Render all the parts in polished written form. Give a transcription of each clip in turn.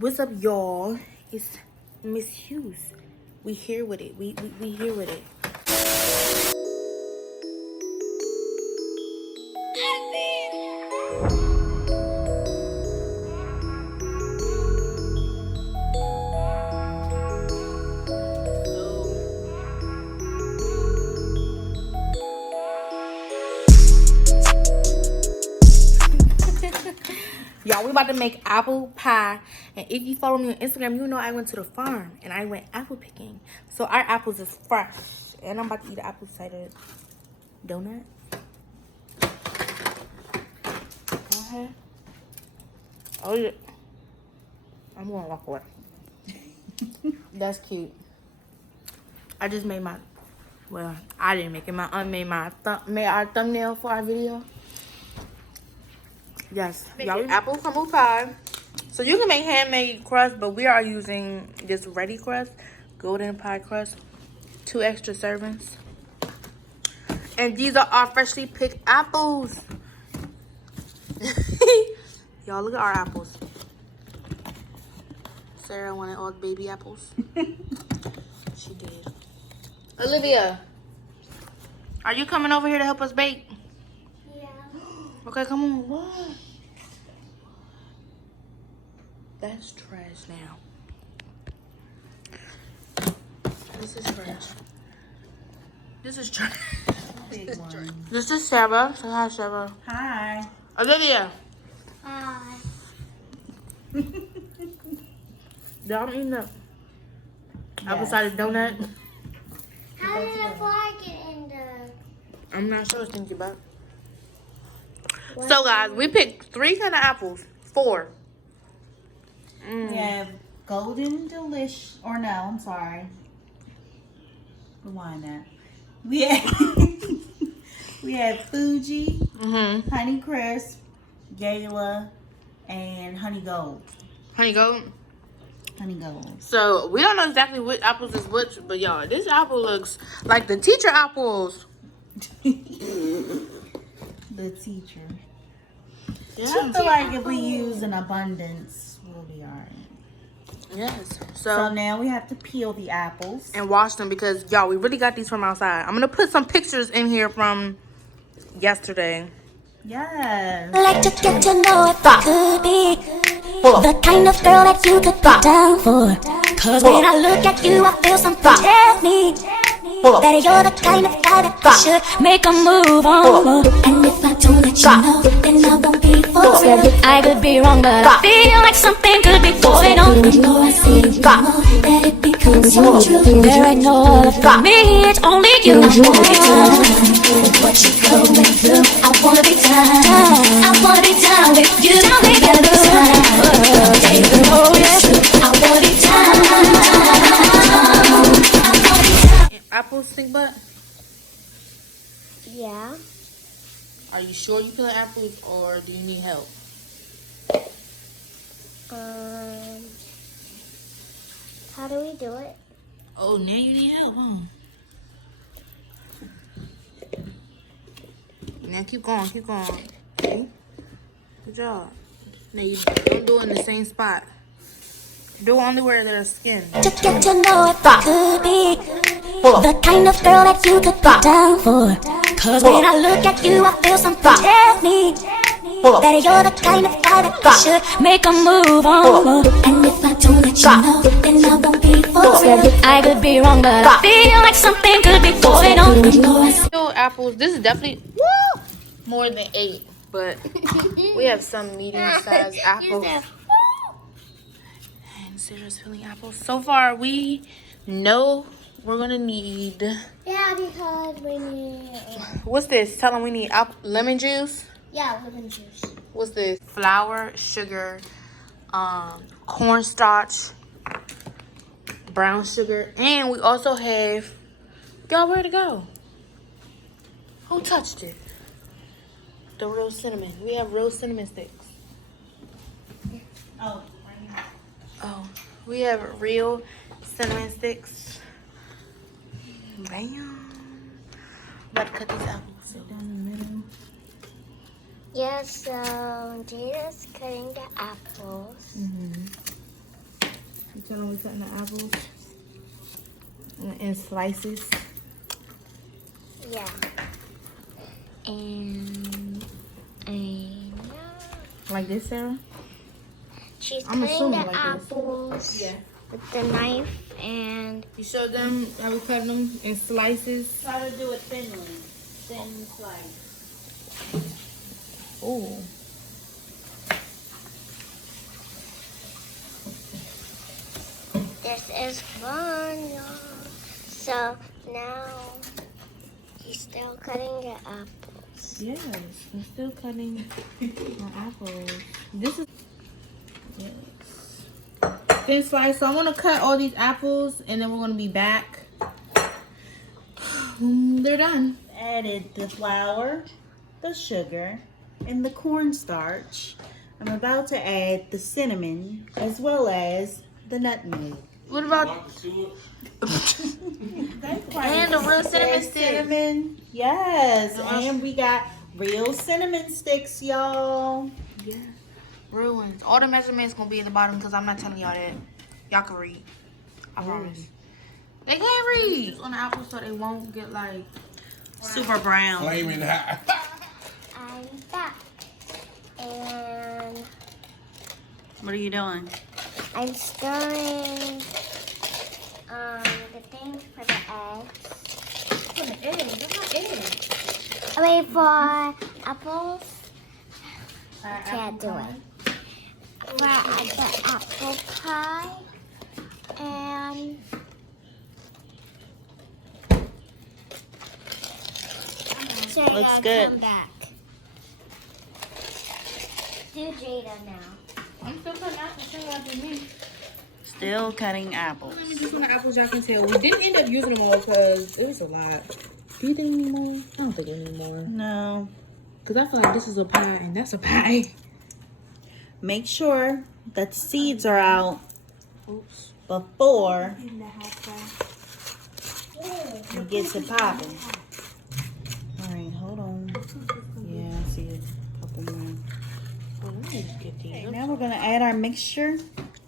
What's up, y'all? It's Miss Hughes. We here with it. We here with it. Y'all, we about to make apple pie. And if you follow me on Instagram, you know I went to the farm and I went apple picking. So our apples is fresh. And I'm about to eat an apple cider donut. Go ahead. Oh, yeah. I'm going to walk away. That's cute. I just made my, well, I didn't make it. My aunt made made our thumbnail for our video. Yes, y'all, apple crumble pie. So you can make handmade crust, but we are using this ready crust, golden pie crust, 2 extra servings. And these are our freshly picked apples. Y'all, look at our apples. Sarah wanted all the baby apples. She did. Olivia, are you coming over here to help us bake? Yeah. Okay, come on. What? That's trash now. This is trash. This is trash. Big one. This is Sarah. Say hi, Sarah. Hi. Olivia. Hi. Y'all eating the apple cider donut? How did the fly get in the... I'm not sure. Think about. So guys, we picked 3 kind of apples. 4. We have golden delish, or no, I'm sorry. Rewind that. We have Fuji, Honey Crisp, Gala, and Honey Gold. Honey gold. Honey Gold. So we don't know exactly which apples is which, but y'all, this apple looks like the teacher apples. The teacher. Yeah. I feel like if we use an abundance, we'll be alright. Yes. So now we have to peel the apples. And wash them because y'all, we really got these from outside. I'm gonna put some pictures in here from yesterday. Yes. I like to get to know if I could be the kind of girl that you could put down for. Cause when I look at you, I feel something tell me that you're the kind of guy that should make a move on. And if I don't let you know, then I won't be for real. I could be wrong, but I feel like something could be going on. The more I see you, the more that it becomes so true. There ain't no other for me, it's only you. I wanna be done with what you're going through. I wanna be done. I wanna be done with you. Don't make it lose time. Baby, oh yeah, I wanna be done. Apples stink butt? Yeah. Are you sure you peeling apples or do you need help? How do we do it? Oh, now you need help, huh? Now keep going, keep going. Okay. Good job. Now you don't do it in the same spot. Do it only where there's skin. To get to know if I could be the kind of girl that you could put down for. Cause when I look at you, I feel something tell me that you're the kind of guy that should make a move on. And if I don't let you know, then I won't be for real. I could be wrong, but I feel like something could be going on. Still apples. This is definitely more than 8, but we have some medium-sized apples. Sarah's peeling apples. So far, we know we're gonna need. Yeah, because we need... What's this? Tell them we need lemon juice. Yeah, lemon juice. What's this? Flour, sugar, cornstarch, brown sugar, and we also have. Y'all, where'd it go? Who touched it? The real cinnamon. We have real cinnamon sticks. Oh. Oh, we have real cinnamon sticks. Bam. About to cut these apples. Sit down in the middle. Yeah, so Jada's cutting the apples. tell them we're cutting the apples in slices. Yeah. And Like this, Sarah? she's I'm cutting assuming the like this. apples with the knife, and You showed them how we cut them in slices. Try to do it thinly. Thin slice. Ooh. this is fun, y'all. So now he's still cutting the apples. Yes, I'm still cutting my apples. This is thin slice. So I'm gonna cut all these apples, and then we're gonna be back. They're done. Added the flour, the sugar, and the cornstarch. I'm about to add the cinnamon as well as the nutmeg. What about and the real cinnamon sticks? Cinnamon, yes. And we got real cinnamon sticks, y'all. Yeah, real ones. All the measurements gonna be at the bottom because I'm not telling y'all that. Y'all can read. I promise. They can't read on the apples, so they won't get like Super brown. Flaming hot. I'm back. And What are you doing? I'm stirring the thing for the eggs. for the eggs. That's not eggs. Wait, for apples. I can't do it. We're at the apple pie. And so Looks good. Come back. Do Jada now. I'm still cutting apples. Still gotta do me. Still cutting apples. Let me do some apples. Y'all can tell. We didn't end up using them all because it was a lot. Do you think any more? I don't think any more. No. Because I feel like this is a pie and that's a pie. Make sure that the seeds are out Oops. before it gets it popping. Alright, hold on. Yeah, I see a couple more. Well, let me just get these. Okay, now we're going to add our mixture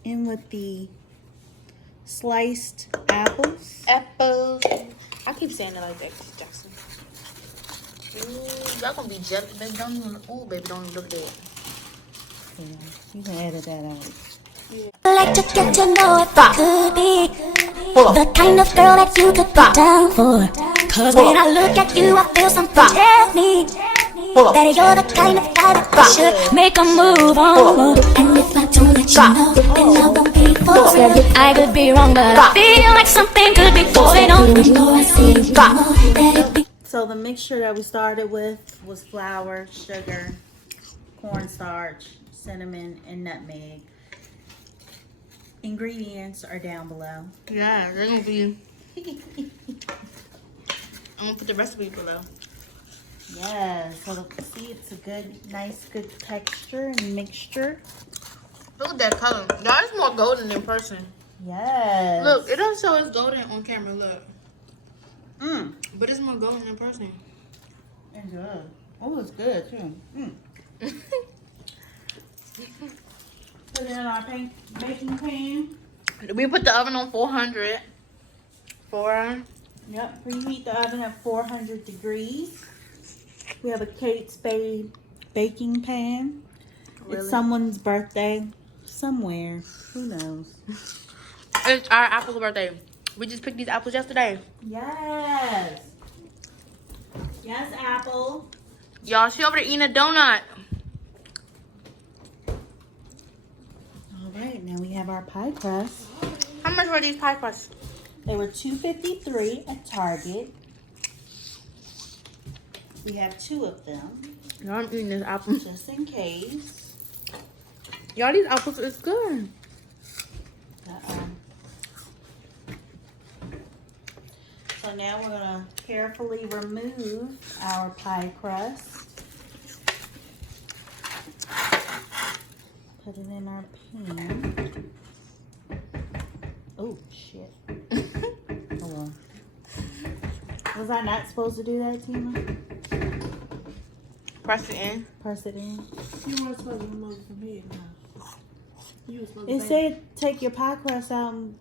in with the sliced apples. Apples. I keep saying it like that, Jackson. Ooh, y'all gonna be jealous. Baby, don't even. Ooh, baby, don't even look at that. Yeah, you can edit that out. Like to get to know if I could be the kind of girl that you could drop down for. Cause when I look at you, I feel something tell me that you're the kind of guy that should make a move on. And if I don't let you know, then I won't be for real. I could be wrong, but I feel like something could be going on. The more I see you, the more that it be. So the mixture that we started with was flour, sugar, cornstarch, cinnamon, and nutmeg. Ingredients are down below. Yeah, they're gonna be. I'm gonna put the recipe below. Yeah, so see, it's a good, nice, good texture and mixture. Look at that color. Y'all, it's more golden in person. Yes. Look, it doesn't show it's golden on camera. Look, Mm. but it's more golden in person. It's good. Oh, it's good too. Mm. Put it in our baking pan. We put the oven on 400. Yep, preheat the oven at 400 degrees. We have a Kate Spade baking pan. Really? It's someone's birthday somewhere. Who knows? It's our apple's birthday. We just picked these apples yesterday. Yes. Yes, Apple. Y'all, she over there eating a donut. All right, now we have our pie crust. How much were these pie crusts? They were $2.53 at Target. We have 2 of them, Y'all, I'm eating this apple. just in case. Y'all, these apples is good. So now we're gonna carefully remove our pie crust. Put it in our pan. Oh, shit. Hold on. Was I not supposed to do that, Tima? Press it in. Press it in. You weren't supposed to remove it from here. It said take your pie crust out. And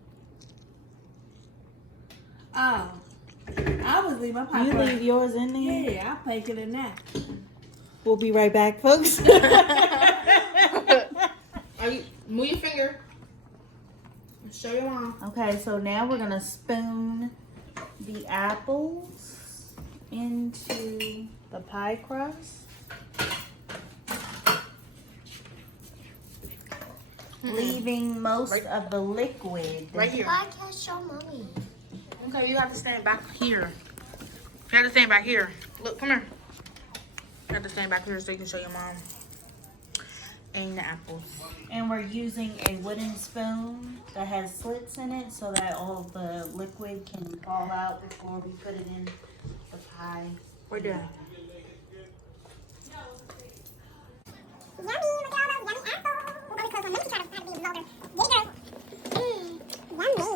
Oh. I was leaving my pie you crust. leave yours in there? Yeah, I'll take it in that. We'll be right back, folks. Move your finger. Show your mom. Okay, so now we're gonna spoon the apples into the pie crust. Leaving most of the liquid. Right here. I can't show mommy. Okay, you have to stand back here. You have to stand back here. Look, come here. You have to stand back here so you can show your mom. And the apples. And we're using a wooden spoon that has slits in it so that all the liquid can fall out before we put it in the pie. We're done. Yummy, look at all those yummy apples. We're really close on. Let me try to be longer. Yummy.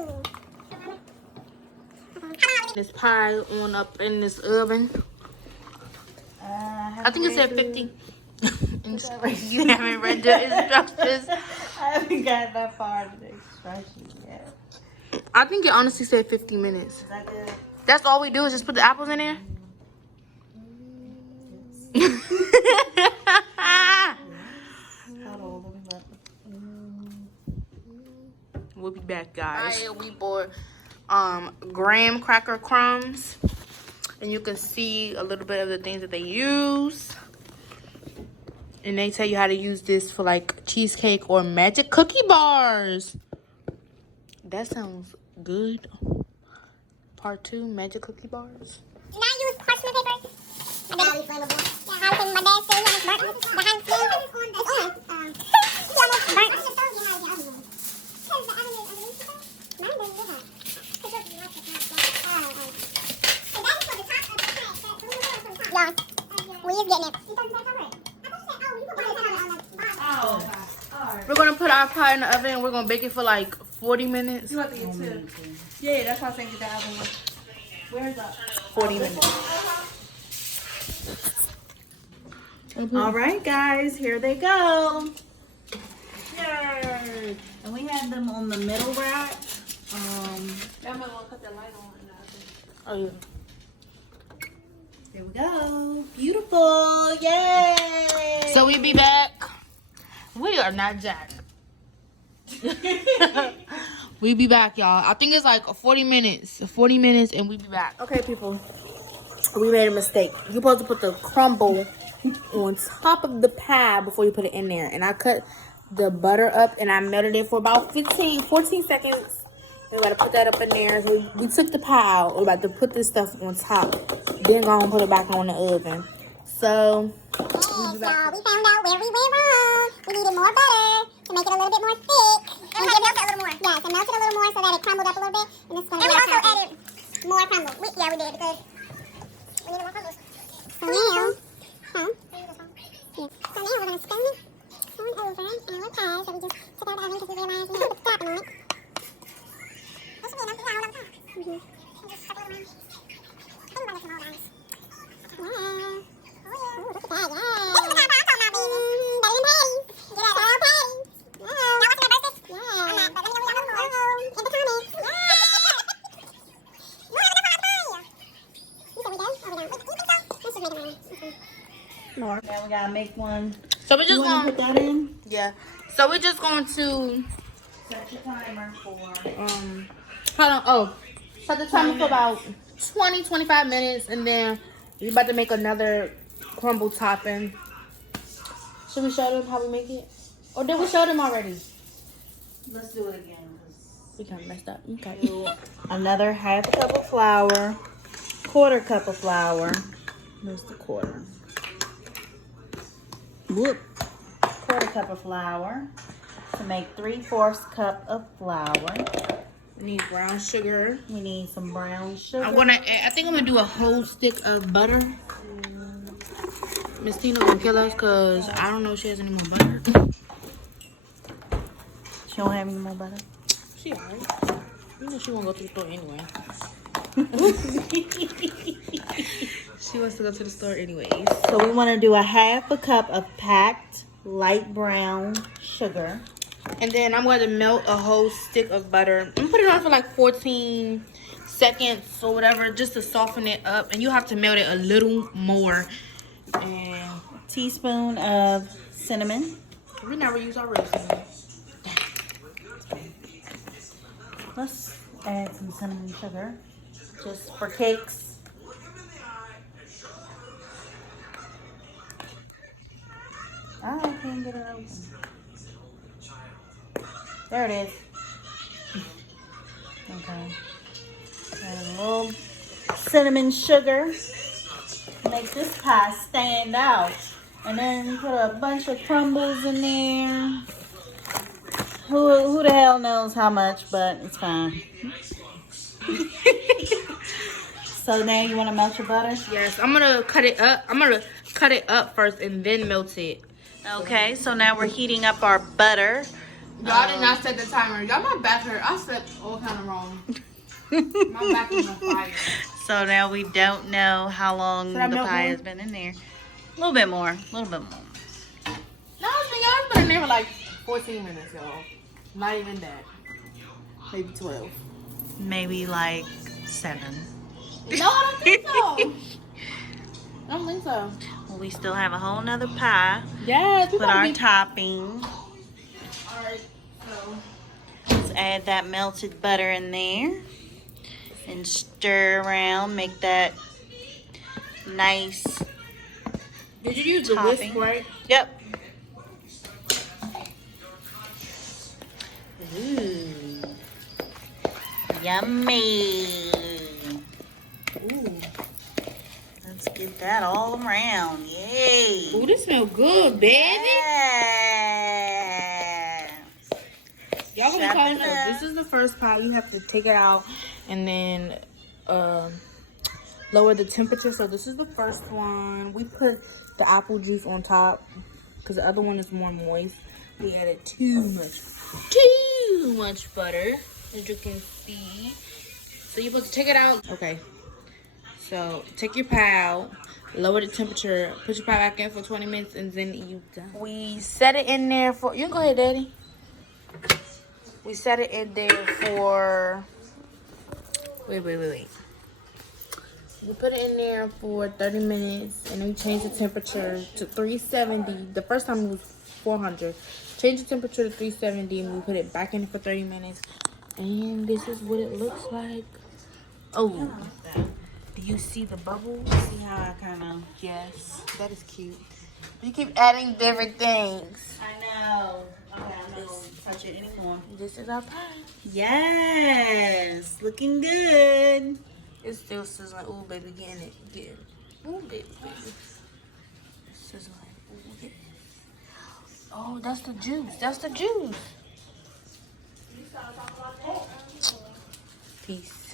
This pie on up in this oven. I think it said 50. You haven't read the instructions. I haven't got that far into the instructions yet. I think it honestly said 50 minutes. Is that good? That's all we do is just put the apples in there? Hold on, let me look. We'll be back, guys. We bought graham cracker crumbs. And you can see a little bit of the things that they use. And they tell you how to use this for like cheesecake or magic cookie bars. That sounds good. Part 2, magic cookie bars. Did I use parchment paper? My dad used flammable. Yeah, my dad said he almost burnt the hand flame. He almost burnt. Yeah, we is getting it. We're gonna put our pie in the oven and we're gonna bake it for like 40 minutes. You have to get two. Yeah, that's why I think the other one. Where's that? 40 minutes. All right, guys, here they go. Yay! And we had them on the middle rack. I might want to put the light on in the oven. Oh yeah. Here we go. Beautiful. Yay! So we be back. We are not Jack. We be back, y'all. I think it's like 40 minutes. 40 minutes and we be back. Okay, people. We made a mistake. You're supposed to put the crumble on top of the pie before you put it in there. And I cut the butter up and I melted it for about 14 seconds. We gotta put that up in there. So we took the pie out. We're about to put this stuff on top. Then go and put it back on the oven. So So we found out where we went wrong. We needed more butter to make it a little bit more thick. And we melted a little more. Yes, and melted a little more so that it crumbled up a little bit. And this is going to be also added more crumble. Yeah, we did because we needed more crumbles. So now, so now we're going to spoon it on over in our pie. So we just took out the oven because we realized we had to put the top on it. This should be enough to hold on top. And just stuff it around. I think we're looking all nice. Wow. Oh, look at that, yeah. This is the top I'm talking about, baby. Better than patties. Get that all patties. Yeah. Now what's your birthday? Yeah. I'm not, but let me know what y'all look for. In the comments. Yeah. You want to have enough pie? You said we done? Oh, we done. You think so? Let's just make them More. Now we gotta make one. we You just wanna put that in? yeah. So we're just going to Set your timer for. set the timer for about 20-25 minutes and then we're about to make another crumble topping. Should we show them how we make it? Or did we show them already? Let's do it again. We kind of messed up. Okay. Do another half cup of flour, quarter cup of flour. Where's the quarter? Whoop. Quarter cup of flour to make 3/4 cup of flour. We need brown sugar. We need some brown sugar. I think I'm gonna do a whole stick of butter. Miss Tina gonna kill us because I don't know if she has any more butter. She don't have any more butter. She alright. You know she won't go to the store anyway. She wants to go to the store anyways. So we want to do a half a cup of packed light brown sugar. And then I'm going to melt a whole stick of butter. I'm gonna put it on for like 14 seconds or whatever, just to soften it up. And you have to melt it a little more. And Teaspoon of cinnamon. we never use our real cinnamon. Let's add some cinnamon sugar just for cakes. Oh, I can't get it open. There it is. Okay. Add a little cinnamon sugar. Make this pie stand out. And then put a bunch of crumbles in there. Who the hell knows how much, but it's fine. So now you want to melt your butter? Yes, I'm gonna cut it up. I'm gonna cut it up first and then melt it. Okay, so now we're heating up our butter. Y'all did not set the timer. Y'all, my back hurt. I slept all kind of wrong. My back is on fire. So now we don't know how long the pie has been in there. A little bit more. No, it's been in there for like 14 minutes, y'all. Not even that. Maybe 12. Maybe like 7. No, I don't think so. I don't think so. Well, we still have a whole nother pie. Yes, Put our topping. Alright, so. Let's add that melted butter in there. And stir around. Make that nice Did you use the topping. whisk, right? Yep. Ooh. Yummy. Ooh. Let's get that all around. Yay. Ooh, this smells good, baby. Yeah. Y'all gonna be Shut calling it up. up. This is the first pie. You have to take it out and then lower the temperature. So this is the first one. We put the apple juice on top because the other one is more moist. We added too much butter, as you can see. So you're supposed to take it out. Okay. So take your pie out, lower the temperature, put your pie back in for 20 minutes, and then you done. We set it in there for. You can go ahead, Daddy. We set it in there for. Wait. We put it in there for 30 minutes, and then we changed the temperature to 370. The first time it was 400. Change the temperature to 370, and we put it back in for 30 minutes. And this is what it looks like. Oh, do you see the bubbles? See how I kind of... Yes, that is cute. You keep adding different things. I know. Okay, I'm not going to touch it anymore. This is our pie. Yes. Looking good. It's still sizzling. Ooh, baby, getting it. Ooh, baby. Sizzling. Ooh, yeah. Oh, that's the juice. Peace.